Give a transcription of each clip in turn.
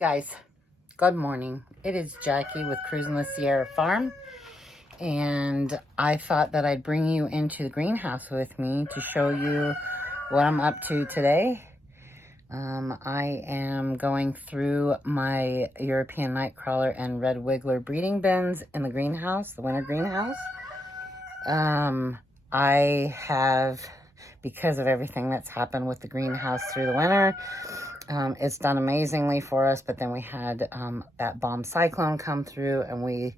Guys, good morning. It is Jackie with Krusin the Sierra Farm, and I thought that I'd bring you into the greenhouse with me to show you what I'm up to today. I am going through my European Nightcrawler and Red Wiggler breeding bins in the greenhouse, the winter greenhouse. I have, because of everything that's happened with the greenhouse through the winter, it's done amazingly for us, but then we had that bomb cyclone come through, and we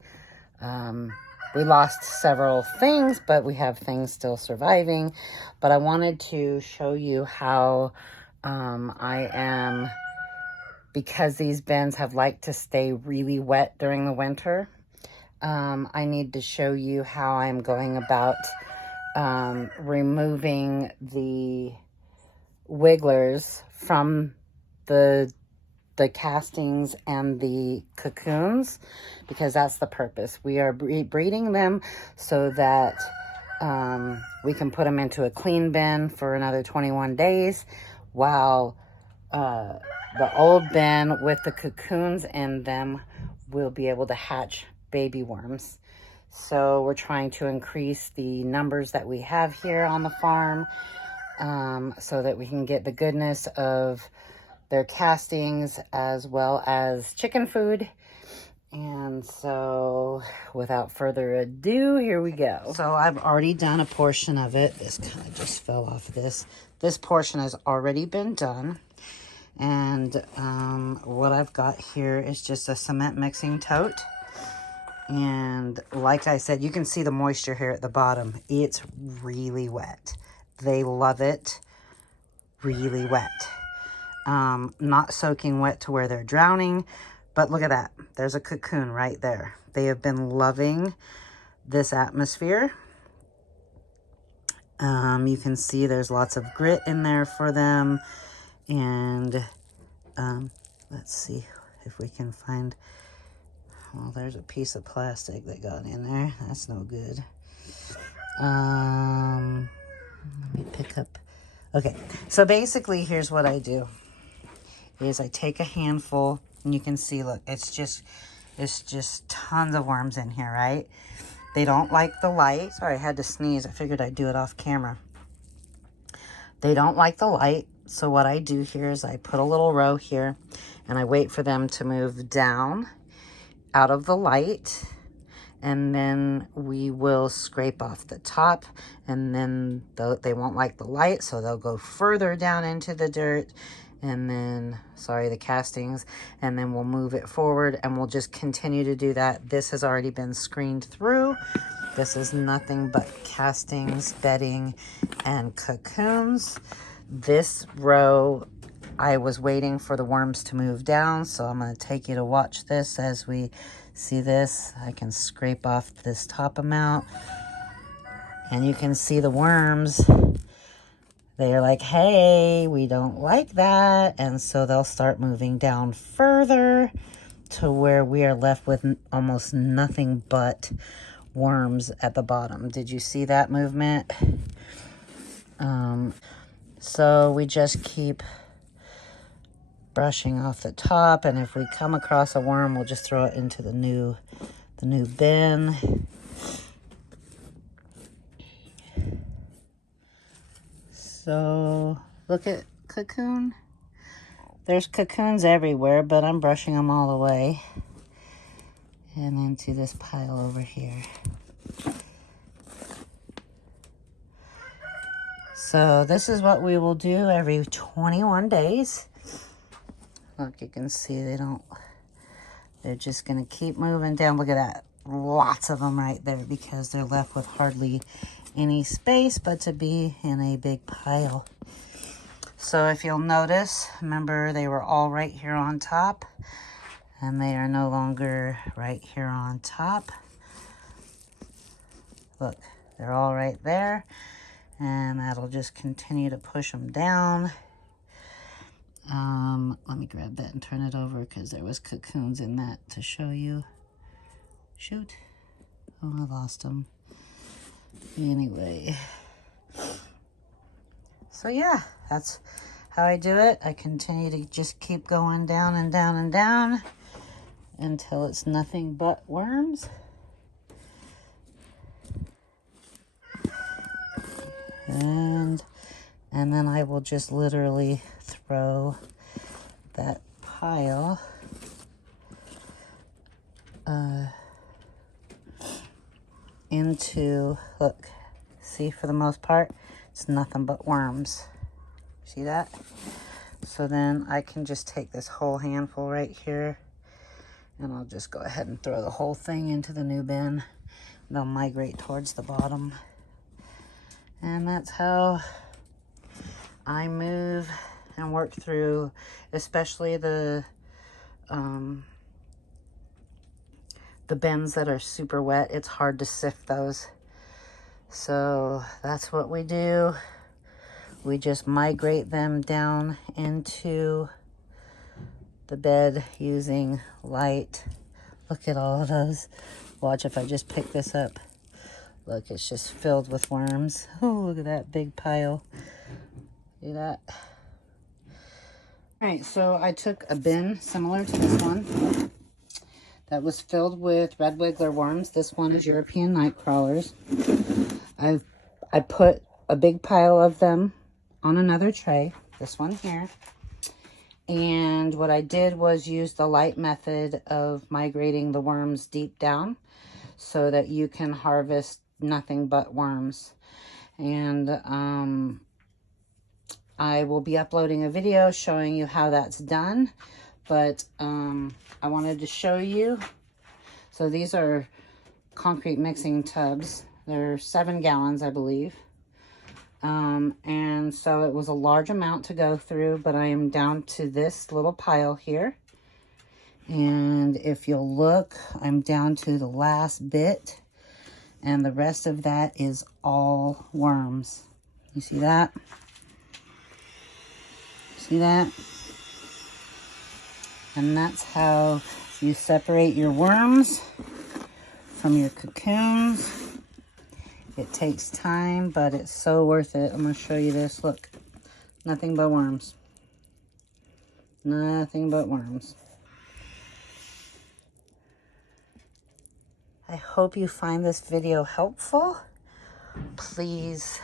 lost several things, but we have things still surviving. But I wanted to show you how I am, because these bins have liked to stay really wet during the winter. I need to show you how I'm going about removing the wigglers from the castings and the cocoons, because that's the purpose. We are breeding them so that we can put them into a clean bin for another 21 days, while the old bin with the cocoons in them will be able to hatch baby worms. So we're trying to increase the numbers that we have here on the farm, so that we can get the goodness of their castings as well as chicken food. And so without further ado, here we go. So I've already done a portion of it. This kind of just fell off of this. This portion has already been done. And what I've got here is just a cement mixing tote. And like I said, you can see the moisture here at the bottom. It's really wet. They love it really wet. Not soaking wet to where they're drowning, but look at that. There's a cocoon right there. They have been loving this atmosphere. You can see there's lots of grit in there for them. And let's see if we can find, well, there's a piece of plastic that got in there. That's no good. Let me pick up. Okay, so basically here's what I do. Is I take a handful, and you can see, look, it's just tons of worms in here, right? They don't like the light. Sorry, I had to sneeze. I figured I'd do it off camera. They don't like the light. So what I do here is I put a little row here, and I wait for them to move down out of the light, and then we will scrape off the top, and then they won't like the light, so they'll go further down into the dirt, and then, sorry, the castings, and then we'll move it forward, and we'll just continue to do that. This has already been screened through. This is nothing but castings, bedding, and cocoons. This row, I was waiting for the worms to move down, so I'm going to take you to watch this as we see this. I can scrape off this top amount, and you can see the worms. They're like, hey, we don't like that. And so they'll start moving down further to where we are left with almost nothing but worms at the bottom. Did you see that movement? So we just keep brushing off the top, and if we come across a worm, we'll just throw it into the new bin. So look at cocoon. There's cocoons everywhere, but I'm brushing them all away and into this pile over here. So this is what we will do every 21 days. Look, you can see they're just going to keep moving down. Look at that. Lots of them right there, because they're left with hardly any space but to be in a big pile. So if you'll notice, remember, they were all right here on top, and they are no longer right here on top. Look, they're all right there, and that'll just continue to push them down. Let me grab that and turn it over, because there was cocoons in that to show you. Shoot. Oh, I lost them. Anyway. So yeah, that's how I do it. I continue to just keep going down and down and down until it's nothing but worms. And then I will just literally throw that pile into, look, see, for the most part, it's nothing but worms. See that? So then I can just take this whole handful right here, and I'll just go ahead and throw the whole thing into the new bin. They'll migrate towards the bottom. And that's how I move and work through, especially the bins that are super wet. It's hard to sift those. So that's what we do. We just migrate them down into the bed using light. Look at all of those. Watch if I just pick this up. Look, it's just filled with worms. Oh, look at that big pile. See that? All right, so I took a bin similar to this one that was filled with red wiggler worms. This one is European night crawlers. I put a big pile of them on another tray, this one here. And what I did was use the light method of migrating the worms deep down so that you can harvest nothing but worms. And I will be uploading a video showing you how that's done. But I wanted to show you. So these are concrete mixing tubs. They're 7 gallons, I believe. And so it was a large amount to go through, but I am down to this little pile here. And if you'll look, I'm down to the last bit, and the rest of that is all worms. You see that? See that? And that's how you separate your worms from your cocoons. It takes time, but it's so worth it. I'm going to show you this. Look, nothing but worms. Nothing but worms. I hope you find this video helpful. Please,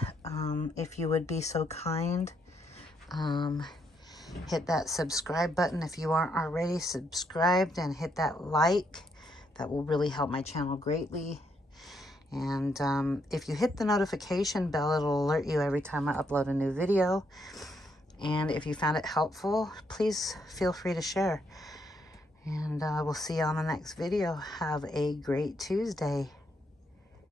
if you would be so kind, hit that subscribe button if you aren't already subscribed, and hit that like. That will really help my channel greatly. And if you hit the notification bell, it'll alert you every time I upload a new video. And if you found it helpful, please feel free to share. And we'll see you on the next video. Have a great Tuesday.